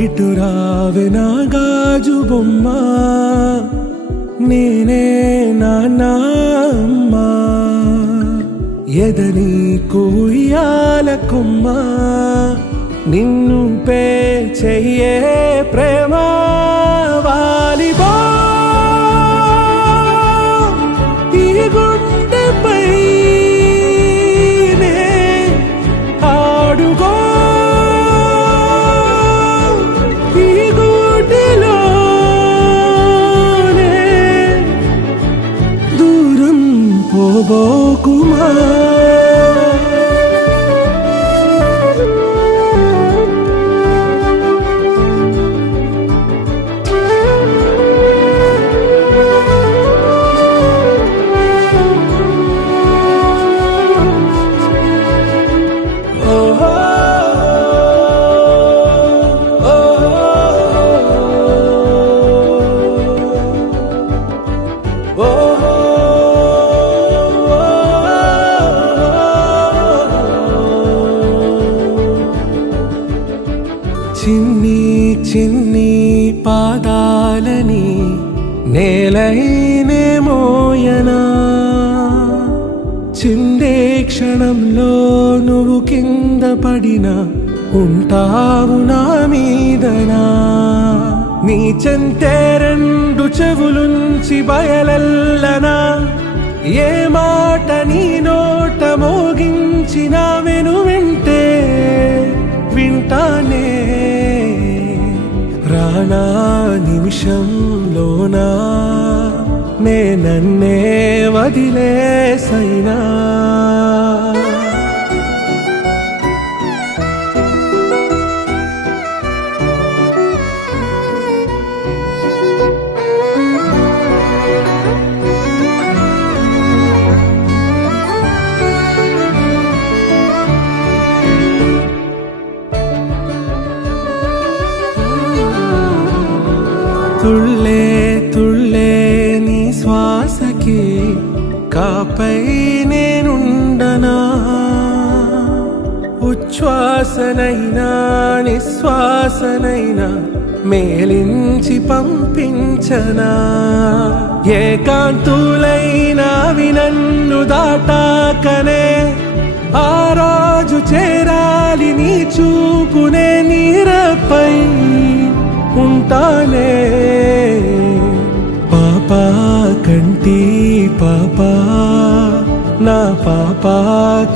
ఇటు రావే నా గాజు బొమ్మ, నేనే నాన్న అమ్మ. ఎదని కుయ్యాల కొమ్మ, నిన్ను పే చెయ్యే ప్రేమ వాలిబా. ఈ గుండెపై నే ఆడుగో, ఈ గూటిలోనే దూరం పోబోకుమా. చిన్ని చిన్ని పాదాలని నేలైనే మోయనా, చిందే క్షణంలో నువ్వు కింద పడినా ఉంటావు నా మీదనా. నీ చెంతే రెండు చెవులుంచి బయలెల్లనా, ఏ మాట నీ నోట మోగించిన వెను వింటే వింటానే. రానా నిమిషంలోనా నే నన్నే వదిలేసైనా. తుళ్ళే తుళ్ళే నీ శ్వాసకి కాపై నేనుండనా, ఉచ్ఛ్వాసనైనా నిశ్వాసనైనా మేలించి పంపించనా. ఏకాంతులైనవి నన్ను దాటాకనే ఆ రోజు చేరాలి నీ చూపునే నీరపై ఉంటానే. పాపా కంటి పాపా, నా పాపా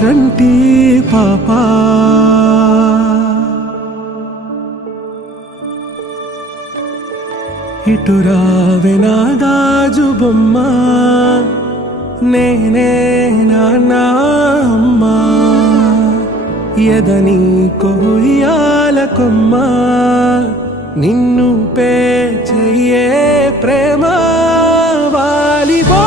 కంటి పాపా. ఇటు రావే నా గాజు బొమ్మ, నేనే నాన్న అమ్మ. ఎదని కొయ్యాల కొమ్మ, నిన్ను పే చెయ్యే ప్రేమ వాలిబా.